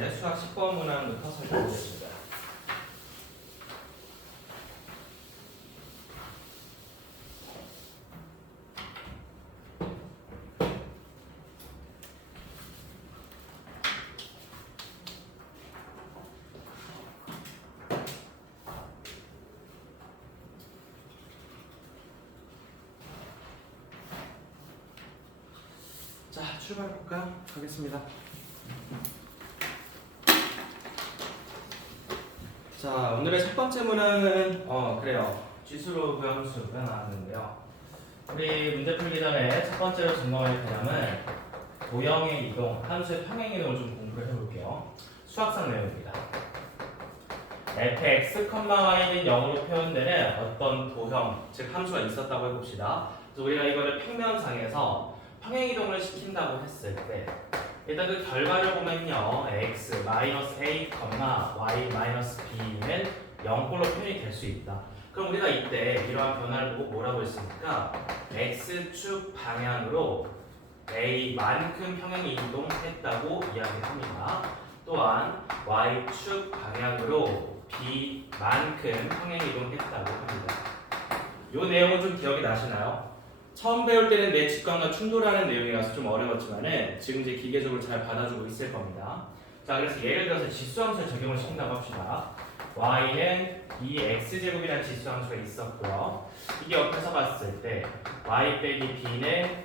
이제 수학 10번 문항부터 살펴보겠습니다. 자, 출발해볼까요? 가겠습니다. 자, 오늘의 첫 번째 문항은 그래요. 지수로 부함수가 나왔는데요. 우리 문제 풀기 전에 첫 번째로 점검할 개념은 도형의 이동, 함수의 평행 이동을 좀 공부를 해볼게요. 수학상 내용입니다. fx, y는 0으로 표현되는 어떤 도형, 즉 함수가 있었다고 해봅시다. 그래서 우리가 이거를 평면상에서 평행 이동을 시킨다고 했을 때 일단 그 결과를 보면요, x 마이너스 a, y 마이너스 b는 0꼴로 표현이 될 수 있다. 그럼 우리가 이때 이러한 변화를 보고 뭐라고 했습니까? x축 방향으로 a만큼 평행 이동했다고 이야기합니다. 또한 y축 방향으로 b만큼 평행 이동했다고 합니다. 이 내용은 좀 기억이 나시나요? 처음 배울 때는 내 직관과 충돌하는 내용이라서 좀 어려웠지만은 지금 이제 기계적으로 잘 받아주고 있을 겁니다. 자, 그래서 예를 들어서 지수함수에 적용을 시킨다고 합시다. y는 2x제곱이라는 지수함수가 있었고요. 이게 옆에서 봤을 때 y 빼기 b는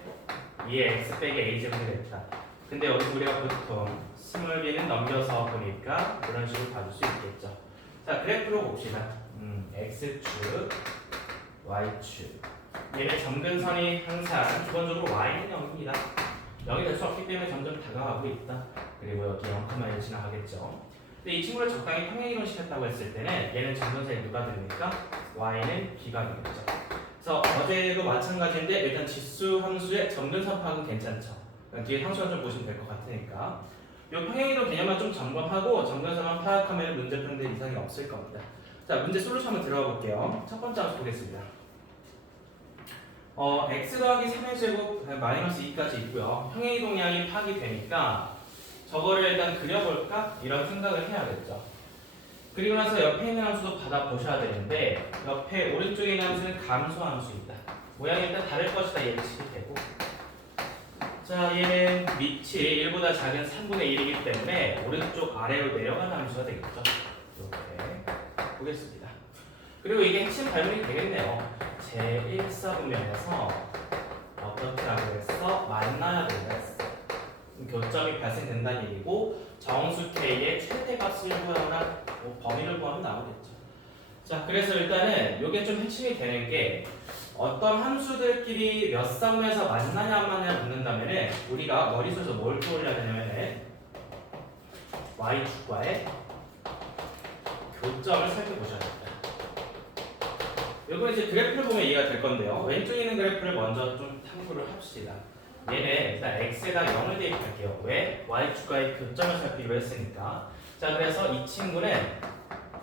2x 빼기 a제곱이 됐다. 근데 여기서 우리가 보통 스몰 b는 넘겨서 보니까 이런 식으로 봐줄 수 있겠죠. 자, 그래프로 봅시다. x축, y축. 얘네 점근선이 항상 기본적으로 y는 0입니다. 0이 될 수 없기 때문에 점점 다가가고 있다. 그리고 여기 0,1 지나가겠죠. 근데 이 친구를 적당히 평행 이동시켰다고 했을 때는 얘는 점근선이 누가 됩니까? y는 b가 되겠죠. 그래서 어제도 마찬가지인데 일단 지수 함수의 점근선 파악은 괜찮죠. 뒤에 함수만 좀 보시면 될 것 같으니까 이 평행 이동 개념만 좀 점검하고 점근선만 파악하면 문제 푸는데 이상이 없을 겁니다. 자, 문제 솔루션 한번 들어가 볼게요. 첫 번째 함수 보겠습니다. x 더하기 3의 제곱 마이너스 2까지 있고요. 평행 이동량이 파악이 되니까 저거를 일단 그려볼까? 이런 생각을 해야겠죠. 그리고 나서 옆에 있는 함수도 받아보셔야 되는데 옆에 오른쪽에 있는 함수는 감소함수이다. 모양이 일단 다를 것이다 예측이 되고, 자, 얘는 밑이 1보다 작은 3분의 1이기 때문에 오른쪽 아래로 내려가는 함수가 되겠죠. 이렇게 보겠습니다. 그리고 이게 핵심 발명이 되겠네요. 제1사분면에서 어떻게 하고 했어? 만나야 된다 했어. 교점이 발생된다는 얘기고 정수 k의 최대값을 구하거나 범위를 구하면 나오겠죠. 자, 그래서 일단은 이게 좀 핵심이 되는 게 어떤 함수들끼리 몇 사분면에서 만나냐 안 만나냐 묻는다면은 우리가 머릿속에서 뭘 떠올려야 되냐면은 y축과의 교점을 살펴보셔야 됩니다. 이거 이제 그래프를 보면 이해가 될 건데요. 왼쪽에 있는 그래프를 먼저 좀 탐구를 합시다. 얘는 일단 x에다 0을 대입할게요. 왜? y축과의 교점을 살피기로 했으니까. 자, 그래서 이 친구는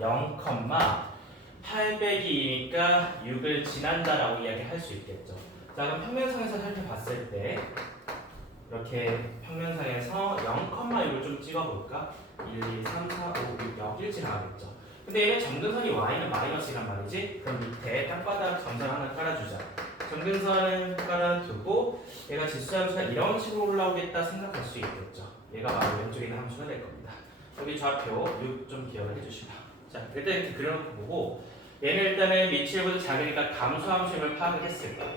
0,802니까 6을 지난다라고 이야기할 수 있겠죠. 자, 그럼 평면상에서 살펴봤을 때 이렇게 평면상에서 0,6을 좀 찍어볼까? 1, 2, 3, 4, 5, 6, 여길 지나가겠죠. 근데 얘는 점근선이 y는 마이너스란 말이지. 그럼 밑에 땅바닥 점선 하나 깔아주자. 점근선은 깔아두고 얘가 지수함수가 이런 식으로 올라오겠다 생각할 수 있겠죠. 얘가 바로 왼쪽에 있는 함수가 될 겁니다. 여기 좌표 6 좀 기억을 해주시다. 자, 일단 이렇게 그려놓고 보고 얘는 일단은 밑이 1보다 작으니까 감소함수임을 파악을 했을 거야.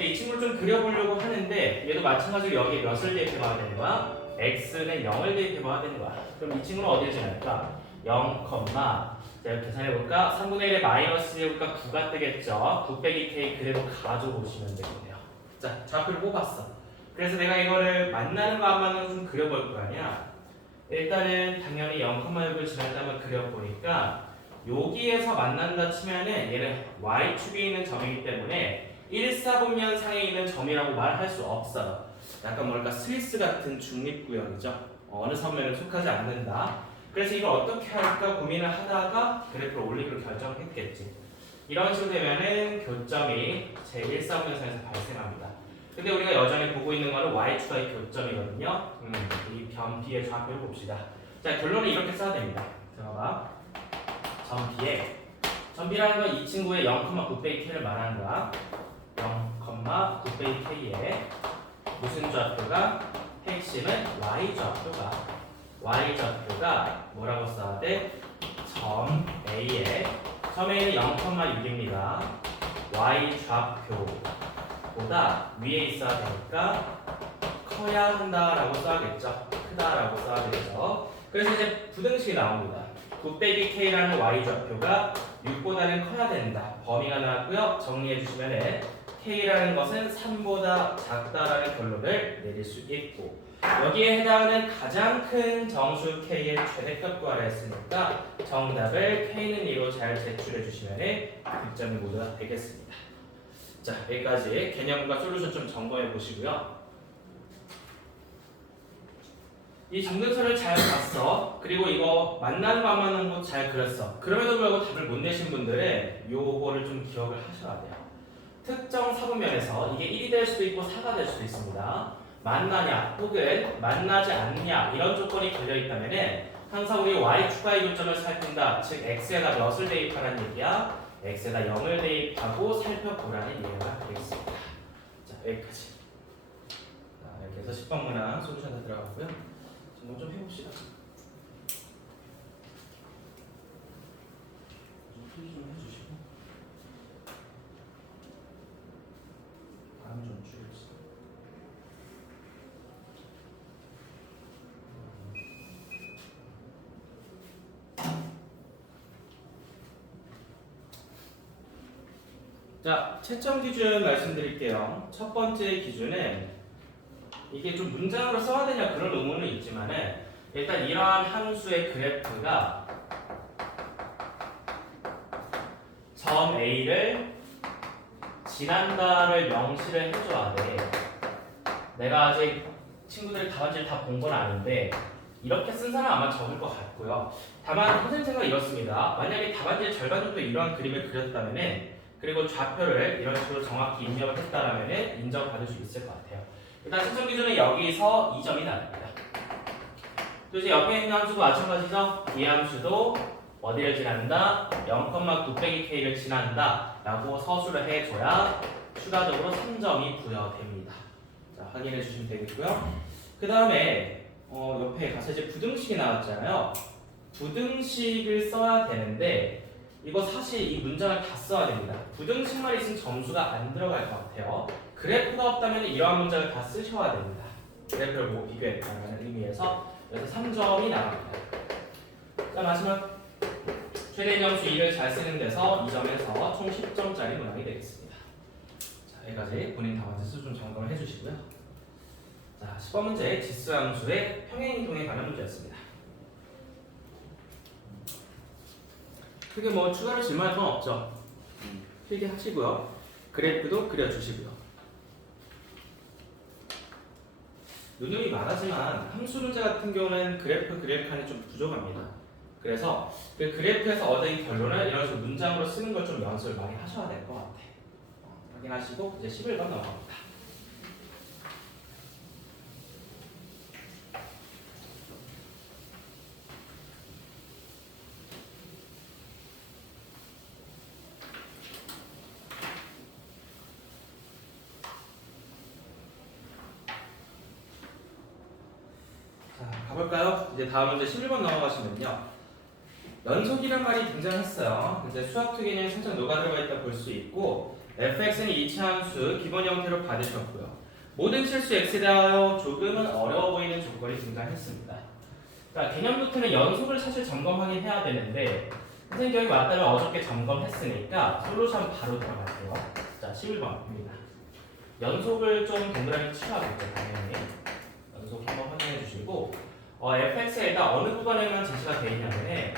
이 친구를 좀 그려보려고 하는데 얘도 마찬가지로 여기에 몇을 대입해봐야 되는 거야? x는 0을 대입해봐야 되는 거야. 그럼 이 친구는 어디에 지날까? 0, 자, 계산해볼까? 3분의 1에 마이너스 제곱가 9가 되겠죠. 9 빼기 k 그대로 가져오시면 되겠네요. 자, 좌표를 뽑았어. 그래서 내가 이거를 만나는 거 안 만나는 거 좀 그려볼 거 아니야. 일단은 당연히 0,6을 지났다면 그려보니까 여기에서 만난다 치면은 얘는 y축에 있는 점이기 때문에 1사분면 상에 있는 점이라고 말할 수 없어요. 약간 뭐랄까 스위스 같은 중립구역이죠. 어느 선면에 속하지 않는다. 그래서 이걸 어떻게 할까 고민을 하다가 그래프를 올리기로 결정을 했겠지. 이런 식으로 되면은 교점이 제1사분면상에서 발생합니다. 근데 우리가 여전히 보고 있는 거는 y축과의 교점이거든요. 이 변비의 좌표를 봅시다. 자, 자, 결론은 이렇게 써야 됩니다. 들어봐. 점 B라는 건 이 친구의 0,9 빼기 K를 말하는 거야. 0,9 빼기 K에 무슨 좌표가? 핵심은 Y좌표가 뭐라고 써야 돼? 점 A는 0,6입니다. Y좌표보다 위에 있어야 되니까 커야 한다라고 써야겠죠. 크다라고 써야겠죠. 그래서 이제 부등식이 나옵니다. 9 빼기 K라는 Y좌표가 6보다는 커야 된다. 범위가 나왔고요. 정리해 주시면 K라는 것은 3보다 작다라는 결론을 내릴 수 있고, 여기에 해당하는 가장 큰 정수 K의 최대값 구하라 했으니까 정답을 K는 2로 잘 제출해 주시면 득점이 모두 다 되겠습니다. 자, 여기까지 개념과 솔루션 좀 점검해 보시고요. 이 정근서를 잘 봤어. 그리고 이거 만나는 거 안 만나는 거 잘 그렸어. 그럼에도 불구하고 답을 못 내신 분들은 요거를 좀 기억을 하셔야 돼요. 특정 사분면에서 이게 1이 될 수도 있고 4가 될 수도 있습니다. 만나냐 혹은 만나지 않느냐 이런 조건이 걸려 있다면은 항상 우리 y 추가의 요점을 살핀다. 즉 x에다 몇을 대입하라는 얘기야. x에다 0을 대입하고 살펴보라는 이해가 되겠습니다. 자, 여기까지. 자, 이렇게 해서 10번 문항 솔루션 다 들어갔고요. 좀 해봅시다. 좀 해주시고 다음 좀 줄여주세요. 자, 채점 기준 말씀드릴게요. 첫 번째 기준은 이게 좀 문장으로 써야 되냐 그런 의문은 있지만은 일단 이러한 함수의 그래프가 점 A를 지난다를 명시를 해줘야 돼. 내가 아직 친구들이 답안지를 다 본 건 아닌데 이렇게 쓴 사람 아마 적을 것 같고요. 다만 선생님 생각은 이렇습니다. 만약에 답안지의 절반 정도 이러한 그림을 그렸다면은 그리고 좌표를 이런 식으로 정확히 입력을 했다라면은 인정받을 수 있을 것 같아요. 일단 채점 기준은 여기서 2점이 나옵니다. 또 이제 옆에 있는 함수도 마찬가지죠. 이 함수도 어디를 지난다? 0,9 빼기 K를 지난다 라고 서술을 해줘야 추가적으로 3점이 부여됩니다. 자, 확인해 주시면 되겠고요. 그 다음에 옆에 가서 이제 부등식이 나왔잖아요. 부등식을 써야 되는데 이거 사실 이 문장을 다 써야 됩니다. 부등식만 있으면 점수가 안 들어갈 것 같아요. 그래프가 없다면 이러한 문장을 다 쓰셔야 됩니다. 그래프를 보고 비교했다는 의미에서 그래서 3점이 나갑니다. 자, 마지막 최대 점수 2를 잘 쓰는 데서 2점에서 총 10점짜리 문항이 되겠습니다. 자, 여기까지 본인 답안지 수 좀 점검을 해주시고요. 자, 10번 문제 지수함수의 평행이동에 관한 문제였습니다. 크게 뭐 추가로 질문할 건 없죠. 필기하시고요. 그래프도 그려주시고요. 누누이 말하지만 함수 문제 같은 경우는 그래프 그릴 칸이 좀 부족합니다. 그래서 그 그래프에서 얻은 결론을 이런 식으로 문장으로 쓰는 걸 좀 연습을 많이 하셔야 될 것 같아요. 확인하시고 이제 11번 넘어갑니다. 가볼까요? 이제 다음 문제 11번 넘어가시면요. 연속이란 말이 등장했어요. 이제 수학적 개념이 살짝 녹아 들어가 있다 볼 수 있고 fx는 이차함수 기본 형태로 받으셨고요. 모든 실수 x에 대하여 조금은 어려워 보이는 조건이 등장했습니다. 그러니까 개념 노트는 연속을 사실 점검하긴 해야 되는데 선생님 여기 왔다면 어저께 점검했으니까 솔루션 바로 들어갈게요. 자, 11번입니다. 연속을 좀 동그라미 치워야겠죠, 당연히. 연속 한번 확인해 주시고 fx에다 어느 구간에만 제시가 되어 있냐면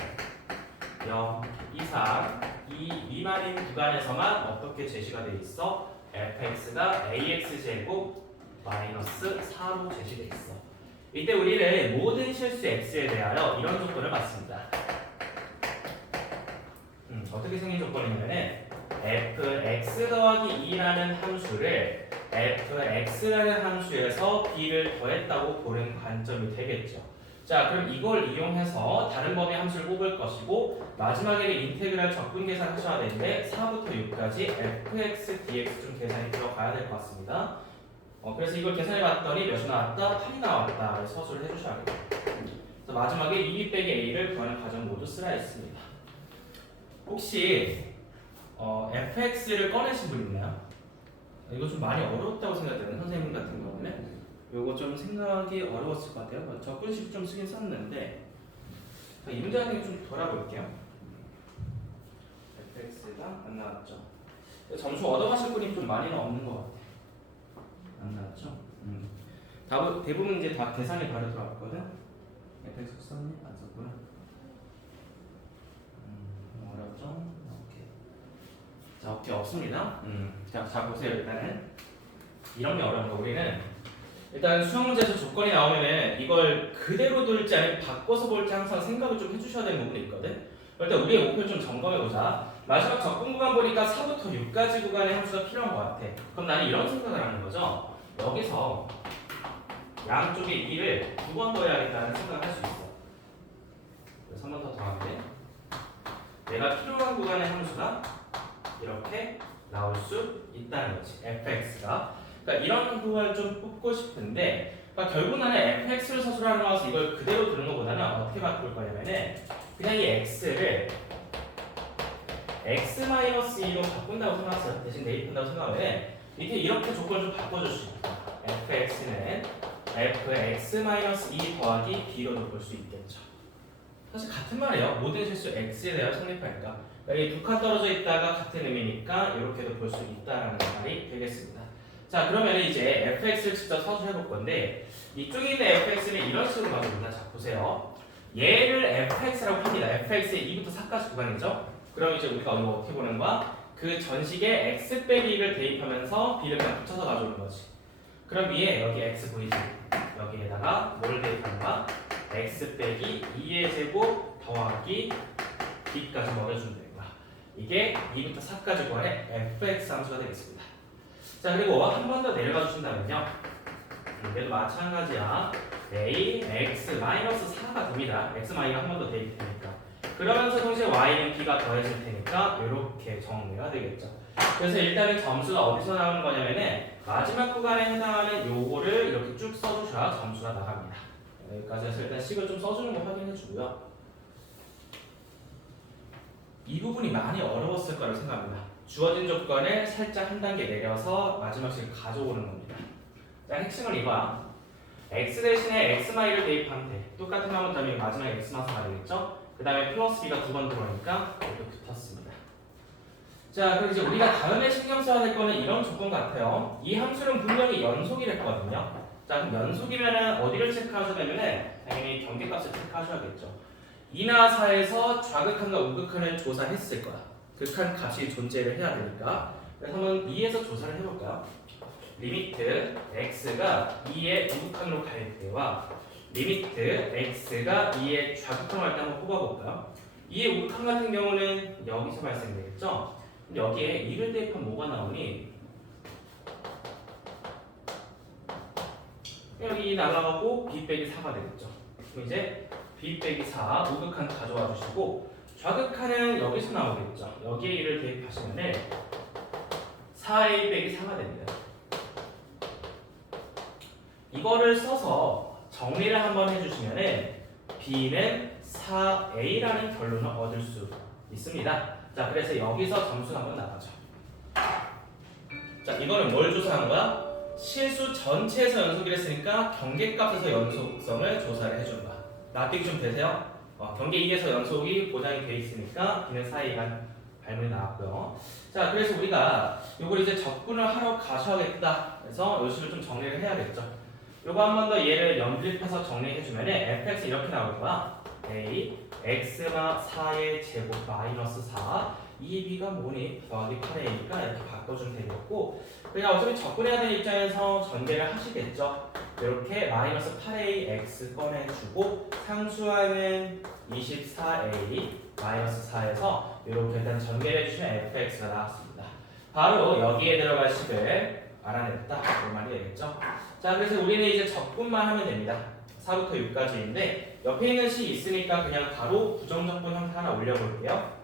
0 이상 2 미만인 구간에서만 어떻게 제시가 되어 있어? fx가 ax제곱 마이너스 4로 제시되어 있어. 이때 우리는 모든 실수 x에 대하여 이런 조건을 받습니다. 어떻게 생긴 조건이냐면 fx 더하기 2라는 함수를 fx라는 함수에서 b를 더했다고 보는 관점이 되겠죠. 자, 그럼 이걸 이용해서 다른 범위 함수를 뽑을 것이고 마지막에는 인테그랄 적분 계산 하셔야 되는데 4부터 6까지 fx, dx 좀 계산이 들어가야 될 것 같습니다. 그래서 이걸 계산해 봤더니 몇이 나왔다? 8이 나왔다. 그래서 서술을 해주셔야겠죠. 그래서 마지막에 2b 빼기 a를 구하는 과정 모두 쓰라 했습니다. 혹시 fx를 꺼내신 분 있나요? 이거 좀 많이 어려웠다고 생각되는 선생님 같은 경우는 이거 좀 생각이 어려웠을 것 같아요. 접근식 좀 쓰긴 썼는데 이 문제 같은 거 좀 돌아볼게요. fx가 안 나왔죠. 점수 얻어가실 분이 좀 많이는 없는 것 같아요. 안 나왔죠? 대부분 이제 다 계산이 바로 들어왔거든. fx 썼니? 안 썼구나. 어렵죠? 오케이. 자, 오케이 없습니다. 자 보세요. 일단은 이런 게 어려운 거. 우리는 일단 수학 문제에서 조건이 나오면은 이걸 그대로 둘지 아니면 바꿔서 볼지 항상 생각을 좀 해주셔야 되는 부분이 있거든. 일단 우리의 목표를 좀 점검해보자. 마지막 접근 구간 보니까 4부터 6까지 구간의 함수가 필요한 것 같아. 그럼 나는 이런 생각을 하는 거죠. 여기서 양쪽에 2를 2번 더해야겠다는 생각을 할 수 있어. 그래서 한 번 더 더하면 내가 필요한 구간의 함수가 이렇게 나올 수 있다는 거지. fx가. 그러니까 이런 구간을 좀 뽑고 싶은데 그러니까 결국 나는 fx를 서술하는 거라서 이걸 그대로 두는 것보다는 어떻게 바꿀 거냐면은 그냥 이 x를 x-2로 바꾼다고 생각하세요. 대신 대입한다고 생각하면 이렇게 이렇게 조건을 좀 바꿔줄 수 있다. fx는 fx-2 더하기 b로도 볼 수 있겠죠. 사실 같은 말이에요. 모든 실수 x에 대하여 성립하니까 여기 두 칸 떨어져 있다가 같은 의미니까 이렇게도 볼 수 있다라는 말이 되겠습니다. 자, 그러면 이제 fx를 직접 서술해 볼 건데 이쪽에 있는 fx는 이런 식으로 가져옵니다. 자, 보세요. 얘를 fx라고 합니다. fx의 2부터 4까지 구간이죠. 그럼 이제 우리가 이거 어떻게 보는 거야? 그 전식에 x 빼기 1을 대입하면서 b를 그냥 붙여서 가져오는 거지. 그럼 위에 여기 x 보이지? 여기에다가 뭘 대입하는가? x 빼기 2의 제곱 더하기 b까지 넣어주면 되는 거야. 이게 2부터 4까지 구간의 fx 함수가 되겠습니다. 자, 그리고 한 번 더 내려가 주신다면요. 얘도 마찬가지야. a x-4가 됩니다. x-가 한 번 더 대입되니까. 그러면서 동시에 y는 b가 더해질 테니까 이렇게 정리가 되겠죠. 그래서 일단은 점수가 어디서 나오는 거냐면은 마지막 구간에 해당하는 요거를 이렇게 쭉 써주셔야 점수가 나갑니다. 여기까지 해서 일단 식을 좀 써주는 거 확인해 주고요. 이 부분이 많이 어려웠을 거라고 생각합니다. 주어진 조건을 살짝 한 단계 내려서 마지막 식을 가져오는 겁니다. 자, 핵심은 이거야. x 대신에 x-를 대입하면 돼. 똑같은 마음은 다음에 마지막에 x-가 되겠죠? 그 다음에 플러스 b가 두 번 들어오니까 이렇게 붙었습니다. 자, 그럼 이제 우리가 다음에 신경 써야 될 거는 이런 조건 같아요. 이 함수는 분명히 연속이랬거든요. 자, 그럼 연속이면은 어디를 체크하셔야 되면은 당연히 경계값을 체크하셔야겠죠. 2나 4에서 좌극한과 우극한을 조사했을 거야. 극한 값이 존재를 해야 되니까. 그래서 한번 2에서 조사를 해볼까요? 리미트 x가 2의 우극한으로 갈 때와 리미트 x가 2의 좌극한으로 갈 때 한번 뽑아볼까요? 2의 우극한 같은 경우는 여기서 발생되겠죠? 근데 여기에 2를 대입하면 뭐가 나오니? 여기 날아가고 b 빼기 4가 되겠죠. 그럼 이제 b 빼기 4 우극한 가져와 주시고 좌극한은 여기서 나오겠죠. 여기에 1을 대입하시면 4a 빼기 4가 됩니다. 이거를 써서 정리를 한번 해주시면 b는 4a라는 결론을 얻을 수 있습니다. 자, 그래서 여기서 점수가 한번 나가죠. 자, 이거는 뭘 조사한 거야? 실수 전체에서 연속을 했으니까 경계값에서 연속성을 조사를 해준 거야. 납득이 좀 되세요? 경계 2에서 연속이 보장이 돼 있으니까 b는 4a라는 발문이 나왔고요. 자, 그래서 우리가 이걸 이제 접근을 하러 가셔야겠다. 그래서 이 식을 좀 정리를 해야겠죠. 요거 한 번 더 얘를 연립해서 정리해주면 fx 이렇게 나올 거야. a x가 4의 제곱 마이너스 4 2b가 뭐니? 더하기 8a니까 이렇게 바꿔주면 되겠고 그냥 어차피 접근해야 되는 입장에서 전개를 하시겠죠. 이렇게 마이너스 8ax 꺼내주고 상수하는 24a 마이너스 4에서 이렇게 일단 전개를 해주시면 fx가 나왔습니다. 바로 여기에 들어갈 식을 알아냈다 이 말이 되겠죠. 자, 그래서 우리는 이제 접근만 하면 됩니다. 4부터 6까지인데 옆에 있는 식 있으니까 그냥 바로 부정적분 형태 하나 올려볼게요.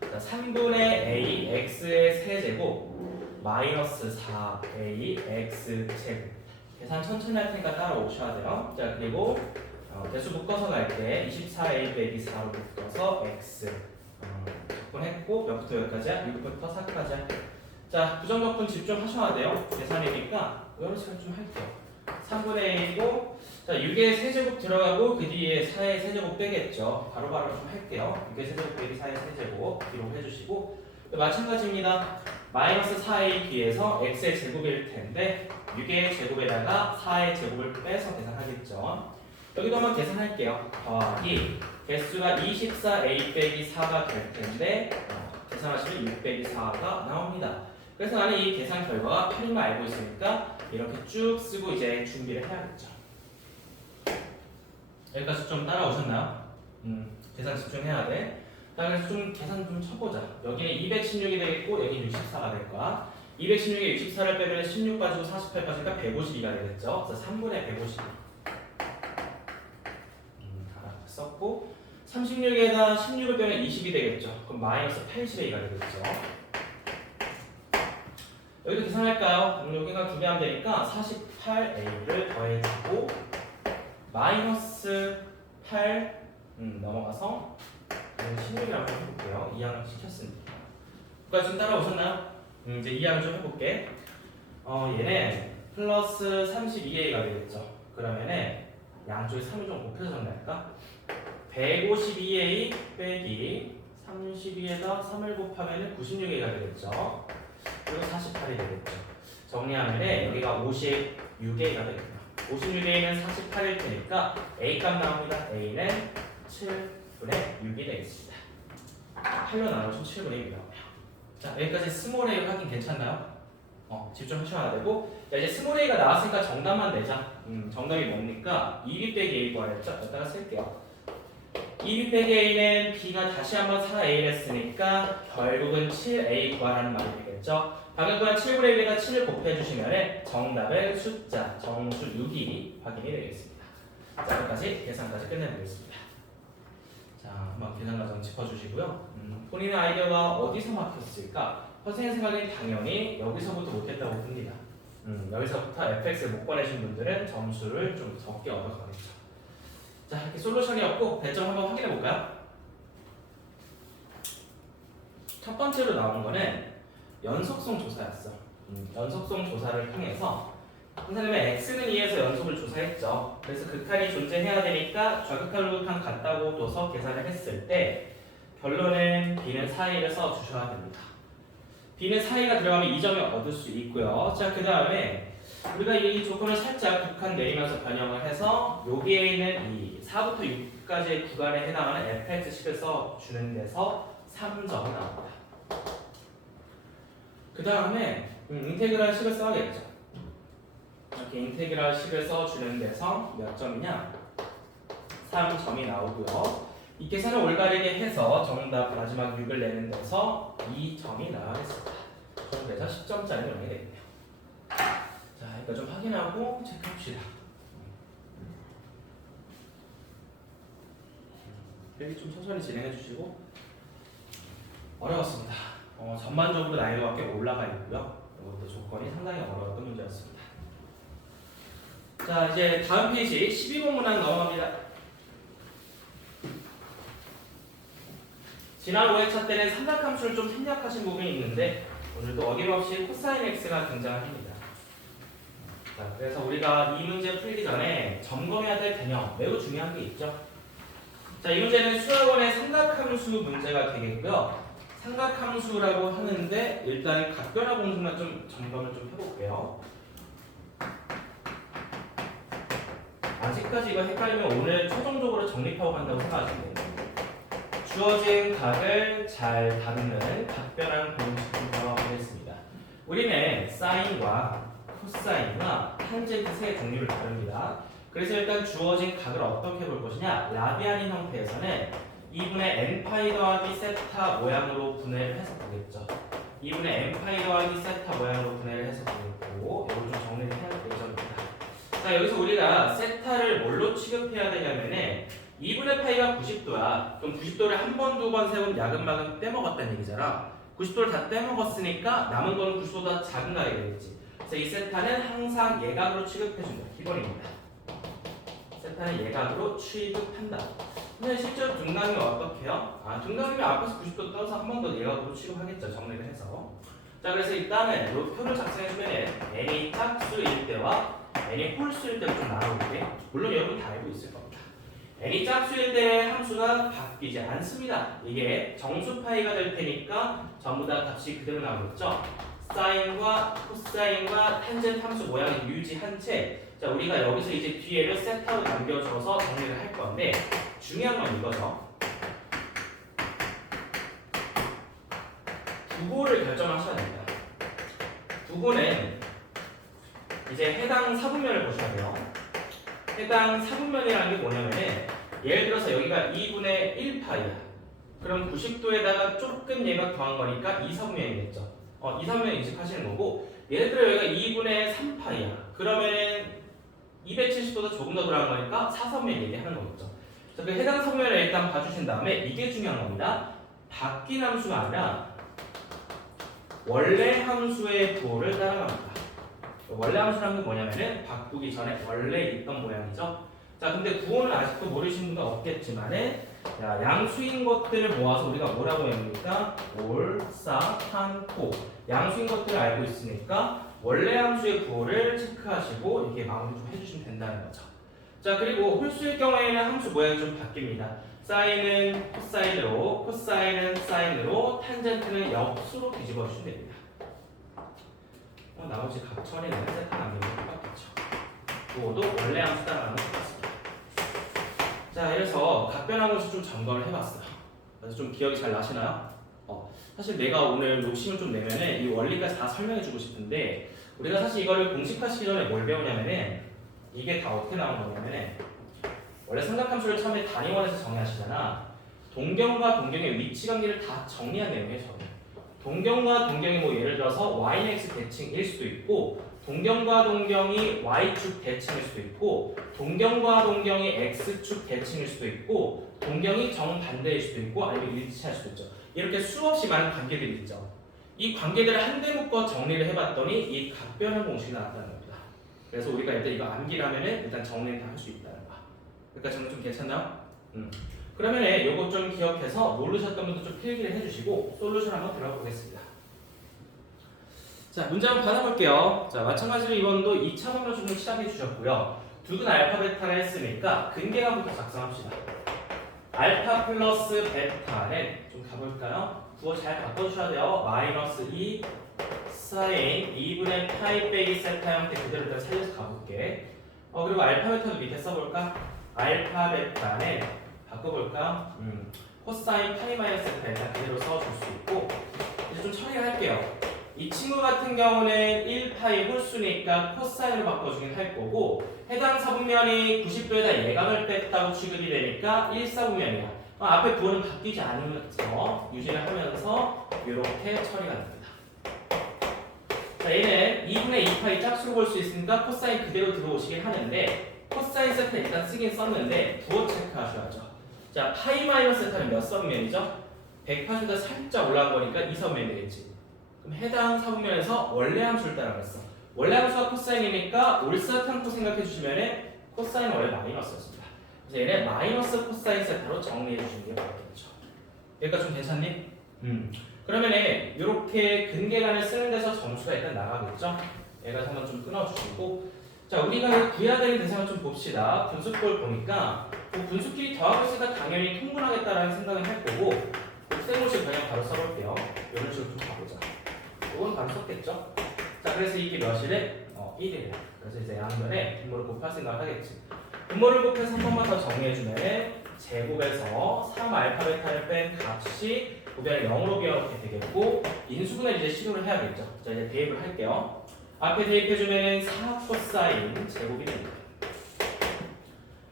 자, 3분의 a x의 세제곱 마이너스 4a x 제곱. 계산 천천히 할 테니까 따라오셔야 돼요. 자, 그리고 대수 묶어서 갈 때 24a 빼기 4로 묶어서 x 적분했고 몇부터 여기까지야? 6부터 4까지야. 자, 부정적분 집중하셔야 돼요. 계산이니까 여러 시간 좀 할게요. 3분의 1이고 자, 6의 세제곱 들어가고 그 뒤에 4의 세제곱 빼겠죠. 바로바로 좀 할게요. 6의 세제곱 빼기 4의 세제곱 기록해 주시고 마찬가지입니다. 마이너스 4a 뒤에서 x의 제곱일 텐데 6의 제곱에다가 4의 제곱을 빼서 계산하겠죠. 여기도 한번 계산할게요. 더하기 개수가 24a 빼기 4가 될 텐데 계산하시면 6 빼기 4가 나옵니다. 그래서 나는 이 계산 결과가 8인 걸 알고 있으니까 이렇게 쭉 쓰고 이제 준비를 해야겠죠. 여기까지 좀 따라오셨나요? 계산 집중해야 돼. 자, 그래서 좀 계산 좀 쳐보자. 여기는 216이 되겠고 여기는 64가 될 거야. 216에 64를 빼면 16 빠지고 48 빠지니까 152가 되겠죠. 그래서 3분의 152. 하나 썼고 36에다 16을 빼면 20이 되겠죠. 그럼 마이너스 80a가 되겠죠. 여기도 계산할까요? 여기가 2배 하면 되니까 48a를 더해주고 마이너스 8 넘어가서 16이라고 한번 해볼게요. 2항을 시켰으니까. 여기까지 좀 따라오셨나요? 이제 2항 좀 해볼게. 얘는 플러스 32a가 되겠죠. 그러면은 양쪽에 3을 좀 곱해서 정리할까? 152a 빼기 32에다 3을 곱하면 96a가 되겠죠. 그리고 48이 되겠죠. 정리하면 여기가 56a가 되겠다. 56a는 48일 테니까 a 값 나옵니다. a는 7분의 6이 되겠습니다. 8로 나눠서 7분의 6이 나와요. 자, 여기까지 스몰 a 확인 괜찮나요? 집중하셔야 되고 자, 이제 스몰 a가 나왔으니까 정답만 내자. 정답이 뭡니까? 2b 빼기 a 구하랬죠? 여기다가 쓸게요. 2b 빼기 a는 b가 다시 한번 4a를 했으니까 결국은 7a 구하라는 말이 되겠죠. 방금 구한 7분의 1에다 7을 곱해주시면 정답의 숫자 정수 6이 확인이 되겠습니다. 자, 여기까지 계산까지 끝내보겠습니다. 자, 한번 계산 과정 짚어주시고요. 본인의 아이디어가 어디서 막혔을까? 선생님 생각엔 당연히 여기서부터 못했다고 봅니다. 여기서부터 fx를 못 꺼내신 분들은 점수를 좀 적게 얻어가겠죠. 자, 이렇게 솔루션이었고 배점 한번 확인해 볼까요? 첫 번째로 나온 거는 연속성 조사였어. 연속성 조사를 통해서 선생님은 x는 2에서 연속을 조사했죠. 그래서 극한이 존재해야 되니까 좌극한 우극한 같다고 둬서 계산을 했을 때 결론은 b는 4a를 써주셔야 됩니다. b는 4a가 들어가면 2점을 얻을 수 있고요. 자, 그 다음에 우리가 이 조건을 살짝 극한 내리면서 변형을 해서 여기에 있는 이 4부터 6까지의 구간에 해당하는 fx식을 써주는 데서 3점이 나옵니다. 그 다음에 인테그랄 식을 써야겠죠. 이렇게 인테그랄 식을 써주는 데서 몇 점이냐? 3점이 나오고요. 이 계산을 올바르게 해서 정답 마지막 6을 내는 데서 2점이 나가겠습니다. 그래서 10점짜리 넣게 되겠네요. 자, 이거 좀 확인하고 체크합시다. 여기 좀 천천히 진행해 주시고 어려웠습니다. 전반적으로 난이도가 꽤 올라가 있고요. 이것도 조건이 상당히 어려웠던 문제였습니다. 자, 이제 다음 페이지 12번 문항 넘어갑니다. 지난 5회차 때는 삼각함수를 좀 생략하신 부분이 있는데 오늘도 어김없이 코사인 x가 등장합니다. 자, 그래서 우리가 이 문제 풀기 전에 점검해야 될 개념 매우 중요한 게 있죠. 자, 이 문제는 수학원의 삼각함수 문제가 되겠고요. 삼각함수라고 하는데 일단 각변화 공식만 좀 점검을 좀 해볼게요. 아직까지 이거 헷갈리면 오늘 최종적으로 정립하고 간다고 생각하시면 돼요. 주어진 각을 잘 다루는 각변환 공식을 배워보겠습니다. 우리는 사인과 코사인과 탄젠트 세 종류를 다룹니다. 그래서 일단 주어진 각을 어떻게 볼 것이냐? 라비안인 형태에서는 2분의 n파이 더하기 세타 모양으로 분해를 해서 보겠죠. 2분의 n파이 더하기 세타 모양으로 분해를 해서 보겠고 이걸 좀 정리를 해야 될 예정입니다. 자, 자, 여기서 우리가 세타를 뭘로 취급해야 되냐면은 2분의 파이가 90도야. 그럼 90도를 한 번, 두 번, 세 번 야금마금 떼먹었다는 얘기잖아. 90도를 다 떼먹었으니까 남은 거는 90도보다 작은 가게 되겠지. 그래서 이 세타는 항상 예각으로 취급해준다. 기본입니다. 세타는 예각으로 취급한다. 근데 실제로 둔각이면 어떻게 해요? 둔각이면 앞에서 90도 떠서 한 번 더 예각으로 취급하겠죠. 정리를 해서. 자, 그래서 일단은 이 표를 작성해주면 n이 짝수일 때와 n이 홀수일 때를 좀 나눠볼게. 물론 여러분 다 알고 있을 겁니다. n이 짝수일 때 함수가 바뀌지 않습니다. 이게 정수 파이가 될 테니까 전부 다 값이 그대로 나오겠죠. 사인과 코사인과 탄젠트 함수 모양을 유지한 채, 자, 우리가 여기서 이제 뒤에를 세타로 남겨줘서 정리를 할 건데 중요한 건 이거죠. 부호를 결정하셔야 됩니다. 부호는 이제 해당 사분면을 보셔야 돼요. 해당 사분면이라는 게 뭐냐면은 예를 들어서 여기가 2분의 1파이야. 그럼 90도에다가 조금 얘가 더한 거니까 2사분면이겠죠. 2사분면 인식하시는 거고, 예를 들어 여기가 2분의 3파이야. 그러면은 270도보다 조금 더 돌아간 거니까 4사분면 얘기하는 거겠죠. 그래서 그 해당 사분면을 일단 봐주신 다음에 이게 중요한 겁니다. 바뀐 함수가 아니라 원래 함수의 부호를 따라갑니다. 원래 함수라는 게 뭐냐면은 바꾸기 전에 원래 있던 모양이죠. 자, 근데 부호는 아직도 모르시는 분은 없겠지만은 양수인 것들을 모아서 우리가 뭐라고 합니까? 올, 싸, 탄, 포. 양수인 것들을 알고 있으니까 원래 함수의 부호를 체크하시고 이렇게 마무리 좀 해주시면 된다는 거죠. 자, 그리고 홀수일 경우에는 함수 모양이 좀 바뀝니다. 사인은 코사인으로, 코사인은 사인으로, 탄젠트는 역수로 뒤집어 주시면 됩니다. 나머지 각 처리는 세타 남기면 똑같겠죠. 부호도 원래 함수 따라가는 것 같습니다. 자, 그래서 각변한 것을 좀 점검을 해봤어요. 그래서 좀 기억이 잘 나시나요? 사실 내가 오늘 욕심을 좀 내면은 이 원리까지 다 설명해주고 싶은데 우리가 사실 이거를 공식화시키기 전에 뭘 배우냐면은 이게 다 어떻게 나온 거냐면은 원래 삼각함수를 처음에 단위원에서 정의하시잖아. 동경과 동경의 위치 관계를 다 정리한 내용이에요. 저는. 동경과 동경이 뭐 예를 들어서 yx 대칭일 수도 있고 동경과 동경이 y축 대칭일 수도 있고 동경과 동경이 x축 대칭일 수도 있고 동경이 정반대일 수도 있고 아니면 일치할 수도 있죠. 이렇게 수없이 많은 관계들이 있죠. 이 관계들을 한데 묶어 정리를 해봤더니 이 각변환 공식이 나왔다는 겁니다. 그래서 우리가 일단 이거 암기를 하면은 일단 정리를 다 할 수 있다는 거. 그러니까 저는 좀 괜찮나요? 그러면은 요거 좀 기억해서 모르셨던 분들 좀 필기를 해주시고 솔루션 한번 들어보겠습니다. 자, 문제 한번 받아볼게요. 자, 마찬가지로 이번도 2차 방정 좀 시작해 주셨고요. 두근 알파 베타를 했으니까 근계각부터 작성합시다. 알파 플러스 베타는 좀 가볼까요? 부호 잘 바꿔주셔야 돼요. 마이너스 2 사인 2분의 파이 빼기 세타 형태 그대로 내가 살려서 가볼게. 그리고 알파 베타도 밑에 써볼까? 알파 베타는 바꿔볼까? 코사인 파이 마이너스 세타 일단 그대로 써줄 수 있고 이제 좀 처리를 할게요. 이 친구 같은 경우는 1파이 홀수니까 코사인으로 바꿔주긴 할 거고 해당 사분면이 90도에다 예각을 뺐다고 취급이 되니까 1사분면이야. 앞에 부호는 바뀌지 않으면서 유지를 하면서 이렇게 처리가 됩니다. 자, 얘는 2분의 2파이 짝수로 볼 수 있으니까 코사인 그대로 들어오시긴 하는데 코사인 세타 일단 쓰긴 썼는데 부호 체크하셔야죠. 자, 파이 마이너스 세타는 몇 사분면이죠? 180도에 살짝 올라간 거니까 2사분면이 되겠지. 그럼 해당 사분면에서 원래 함수를 따라갔어. 원래 함수가 코사인이니까 올사탕코 생각해 주시면 코사인 원래 마이너스였습니다. 그래서 얘는 마이너스 코사인 세타로 정리해 주시는 게 맞겠죠. 여기까지 좀 괜찮니? 그러면 이렇게 근계간을 쓰는 데서 점수가 일단 나가겠죠. 얘가 한번 좀 끊어주시고 자, 우리가 구해야 되는 대상을 좀 봅시다. 분수꼴 보니까 뭐 분수끼리 더하고 쓰다 당연히 통분하겠다라는 생각을 할 거고 곱셈공식 그냥 바로 써볼게요. 이런 식으로 좀 가보자. 이건 바로 썼겠죠? 자, 그래서 이게 몇이래? 1이래. 그래서 이제 양변에 분모를 곱할 생각을 하겠지. 분모를 곱해서 한 번만 더 정리해주면 제곱에서 3 알파 베타를 뺀 값이 고변을 0으로 비워놓게 되겠고 인수분해를 이제 시도를 해야겠죠. 자, 이제 대입을 할게요. 앞에 대입해주면 4 코사인 제곱이 됩니다.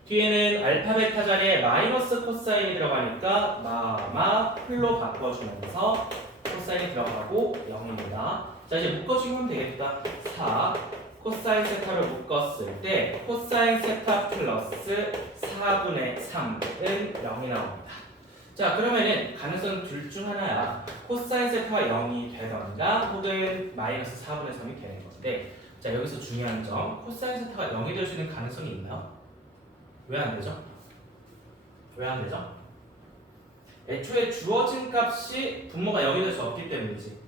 뒤에는 알파 베타 자리에 마이너스 코사인이 들어가니까 마마 풀로 바꿔주면서 코사인이 들어가고 0입니다. 나옵니다. 자, 이제 묶어주면 되겠다. 4 코사인 세타를 묶었을 때 코사인 세타 플러스 4분의 3은 0이 나옵니다. 자, 그러면은 가능성 둘 중 하나야. 코사인 세타가 0이 되던가 혹은 마이너스 4분의 3이 되는 건데, 자, 여기서 중요한 점, 코사인 세타가 0이 될 수 있는 가능성이 있나요? 왜 안 되죠? 왜 안 되죠? 애초에 주어진 값이 분모가 0이 될 수 없기 때문이지.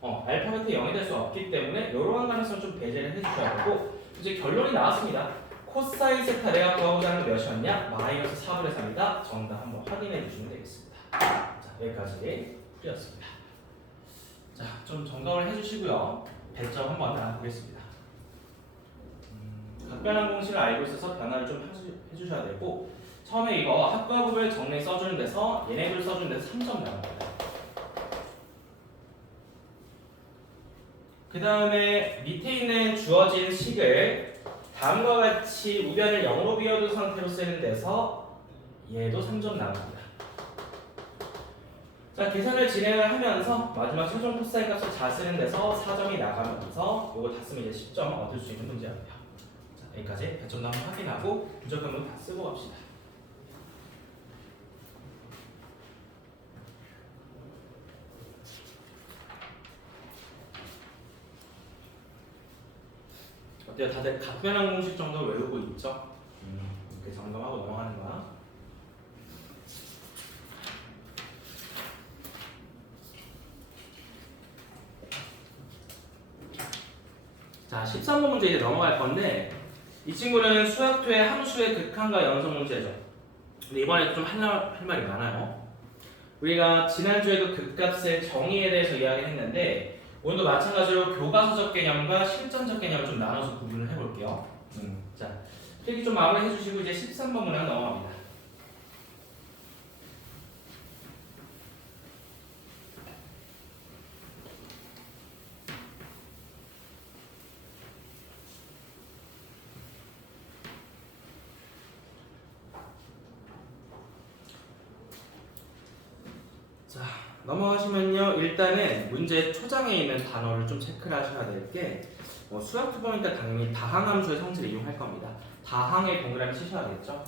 알파벳이 0이 될 수 없기 때문에 이러한 가능성을 좀 배제를 해주셔야 되고, 이제 결론이 나왔습니다. 코사인 세타 내가 구하고자 하는 건 몇이었냐? 마이너스 4분의 3이다. 정답 한번 확인해 주시면 되겠습니다. 자, 여기까지 풀이었습니다. 자, 좀 점검을 해주시고요. 배점 한번 나눠보겠습니다. 각변환 공식을 알고 있어서 변화를 좀 해주셔야 되고, 처음에 이거 합과부를 정리 써주는 데서 얘네들 써주는 데서 3점 나옵니다. 그 다음에 밑에 있는 주어진 식을 다음과 같이 우변을 0으로 비워둔 상태로 쓰는 데서 얘도 3점 나옵니다. 자, 계산을 진행을 하면서 마지막 최종 코사인 값을 다 쓰는 데서 4점이 나가면서 이거 다 쓰면 이제 10점 얻을 수 있는 문제입니다. 자, 여기까지 배점도 한번 확인하고 부적합은 다 쓰고 갑시다. 어때요? 다들 각변환 공식 정도 외우고 있죠? 이렇게 점검하고 넘어가는 거야. 자, 13번 문제 이제 넘어갈 건데, 이 친구는 수학2의 함수의 극한과 연속 문제죠. 근데 이번에 좀 할 말이 많아요. 우리가 지난주에도 극값의 정의에 대해서 이야기했는데, 오늘도 마찬가지로 교과서적 개념과 실전적 개념을 좀 나눠서 구분을 해볼게요. 자, 필기 좀 마무리 해주시고 이제 13번 문항 넘어갑니다. 자, 넘어가시면요, 일단은 문제 초장에 있는 단어를 좀 체크를 하셔야 될 게, 수학 투범이니까 당연히 다항함수의 성질을 이용할 겁니다. 다항의 동그라미 치셔야겠죠?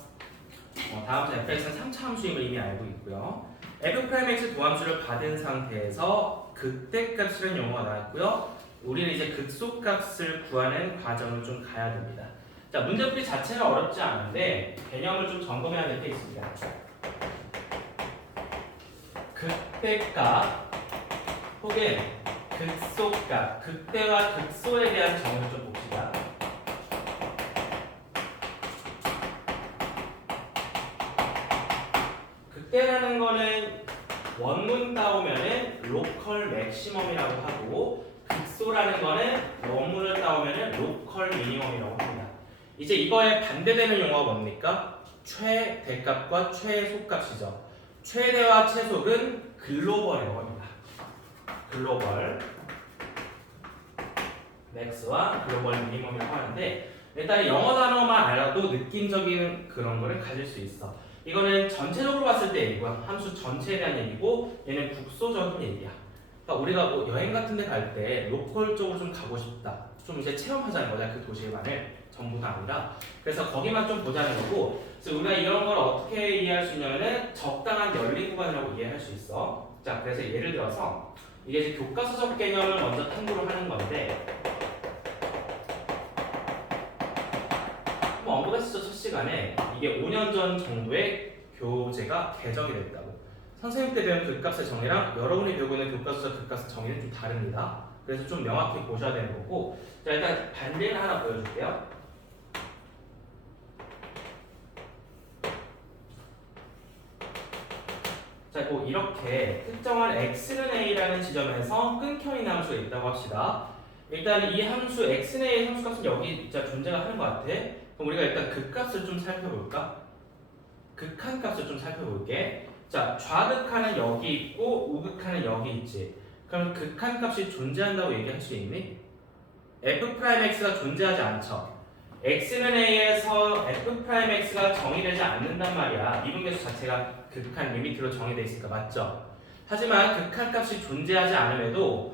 다음부터 fx는 3차 함수임을 이미 알고 있고요. f'x 도함수를 받은 상태에서 극대값이라는 용어가 나왔고요. 우리는 이제 극소값을 구하는 과정을 좀 가야 됩니다. 자, 문제풀이 자체는 어렵지 않은데 개념을 좀 점검해야 될 게 있습니다. 극대값 혹은 극소값, 극대와 극소에 대한 정의를 좀 봅시다. 극대라는 거는 원문 따오면은 로컬 맥시멈이라고 하고, 극소라는 거는 원문을 따오면은 로컬 미니멈이라고 합니다. 이제 이거에 반대되는 용어가 뭡니까? 최대값과 최소값이죠. 최대와 최소는 글로벌이라고 합니다. 글로벌 맥스와 글로벌 미니멈이라고 하는데, 일단 영어 단어만 알아도 느낌적인 그런 거를 가질 수 있어. 이거는 전체적으로 봤을 때 얘기고요. 함수 전체에 대한 얘기고, 얘는 국소적인 얘기야. 그러니까 우리가 뭐 여행 같은 데 갈 때 로컬 쪽으로 좀 가고 싶다, 좀 이제 체험하자는 거야, 그 도시만을. 전부가 아니라. 그래서 거기만 좀 보자는 거고, 그래서 우리가 이런 걸 어떻게 이해할 수 있냐면은 적당한 열린 구간이라고 이해할 수 있어. 자, 그래서 예를 들어서 이게 이제 교과서적 개념을 먼저 탐구를 하는 건데, 한번 언급했었죠, 첫 시간에. 이게 5년 전 정도에 교재가 개정이 됐다고. 선생님 때 배운 극값의 정의랑 여러분이 배우고 있는 교과서적 극값의 정의는 좀 다릅니다. 그래서 좀 명확히 보셔야 되는 거고, 자, 일단 반대를 하나 보여줄게요. 자, 뭐 이렇게 특정한 x는 a라는 지점에서 끊겨있는 함수가 있다고 합시다. 일단 이 함수 x는 a 함수값은 여기 진짜 존재가 하는 것 같아. 그럼 우리가 일단 극값을 좀 살펴볼까? 극한값을 좀 살펴볼게. 자, 좌극한은 여기 있고 우극한은 여기 있지. 그럼 극한값이 존재한다고 얘기할 수 있니? f'x가 존재하지 않죠. x는 a에서 f'x가 정의되지 않는단 말이야. 미분계수 자체가 극한 리미트로 정의되어 있으니까, 맞죠? 하지만 극한값이 존재하지 않음에도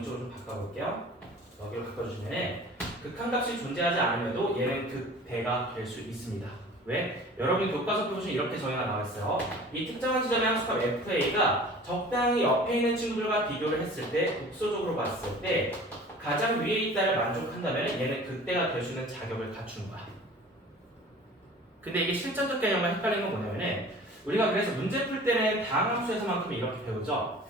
이쪽으로 좀 바꿔볼게요. 여기로 바꿔주시면 극한값이 존재하지 않으면도 얘는 극대가 될 수 있습니다. 왜? 여러분이 교과서 보시면 이렇게 정의가 나와 있어요. 이 특정한 지점의 함수값 fa가 적당히 옆에 있는 친구들과 비교를 했을 때 복소적으로 봤을 때 가장 위에 있다를 만족한다면 얘는 극대가 될 수 있는 자격을 갖추는 거야. 근데 이게 실전적 개념과 헷갈리는 건 뭐냐면은 우리가 그래서 문제 풀 때는 다항함수에서만큼 이렇게 배우죠.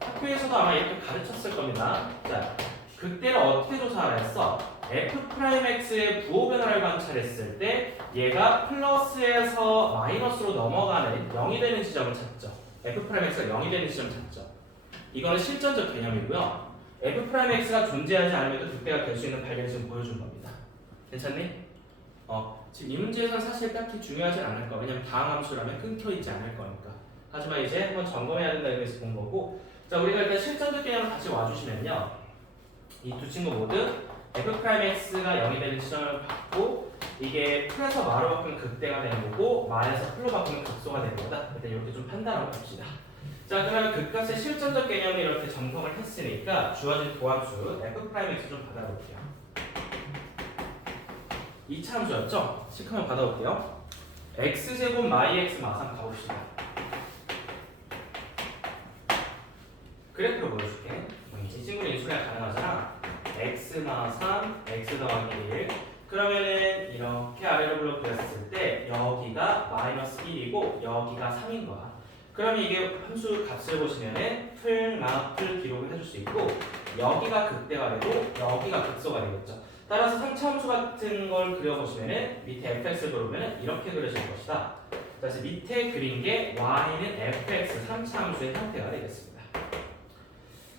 학교에서도 아마 이렇게 가르쳤을 겁니다. 자, 극대를 어떻게 조사하라 했어? f'x의 부호 변화를 관찰했을 때 얘가 플러스에서 마이너스로 넘어가는 0이 되는 지점을 찾죠. f'x가 0이 되는 지점을 찾죠. 이거는 실전적 개념이고요. f'x가 존재하지 않으면 극대가 될 수 있는 발견을 지금 보여준 겁니다. 괜찮니? 지금 이 문제에서는 사실 딱히 중요하진 않을 거야. 왜냐면 다항함수라면 끊겨있지 않을 거니까. 하지만 이제 한번 점검해야 된다는 의미에서 본 거고, 자, 우리가 일단 실전적 개념을 다시 와주시면요, 이 두 친구 모두 f'x가 0이 되는 지점을 받고 이게 풀에서 마로 바꾸면 극대가 되는 거고 마에서 풀로 바꾸면 극소가 되는 거다. 일단 이렇게 좀 판단하고 봅시다. 자, 그러면 극값의 실전적 개념을 이렇게 점검을 했으니까 주어진 도함수 f'x 좀 받아볼게요. 2차 함수였죠? 시커먼 받아볼게요. x제곱 마이x 마삼 가봅시다. 그래프로 보여줄게. 이 친구는 인수가 가능하잖아. x 마삼, x 더하기 1. 그러면은 이렇게 아래로 불러 그렸을 때 여기가 마이너스 1이고 여기가 3인 거야. 그러면 이게 함수 값을 보시면은 풀, 풀 기록을 해줄 수 있고 여기가 극대가 되고 여기가 극소가 되겠죠. 따라서 상차 함수 같은 걸 그려보시면은 밑에 fx를 그려보면은 이렇게 그려질 것이다. 그래서 밑에 그린 게 y는 fx 3차 함수의 형태가 되겠습니다.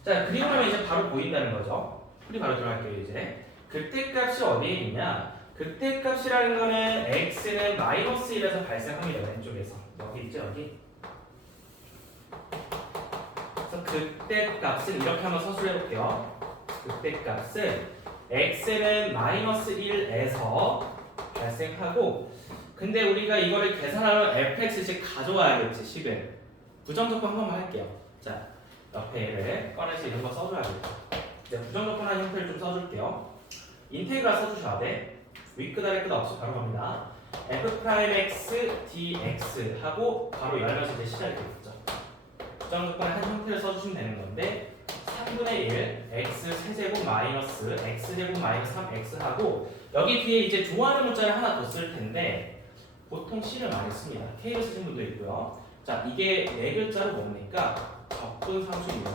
자, 그리고 나면 이제 바로 보인다는 거죠. 풀이 바로 들어갈게요. 이제 극대값이 어디에 있냐? 극대값이라는 거는 x는 마이너스 1에서 발생합니다. 왼쪽에서 여기 있죠, 여기. 그래서 극대값은 이렇게 한번 서술해 볼게요. 극대값은 x는 마이너스 1에서 발생하고, 근데 우리가 이거를 계산하면 fx씩 가져와야겠지. 식을 부정적분 한 번만 할게요. 자, 옆에 얘를 꺼내서 이런 거 써줘야겠다. 이제 부정적분한 형태를 좀 써줄게요. 인테그랄 써주셔야 돼. 윗끝 아래끝 없이 바로 갑니다. f'x dx 하고 바로 열면서 이제 시작이 되겠죠. 부정적분의 한 형태를 써주시면 되는 건데 3분의 1 x 세제곱 마이너스 x 제곱 마이너스 3x 하고 여기 뒤에 이제 좋아하는 문자를 하나 더 쓸 텐데 보통 C를 많이 씁니다. K를 쓰신 분도 있고요. 자, 이게 네 글자로 뭡니까? 적분상수입니다.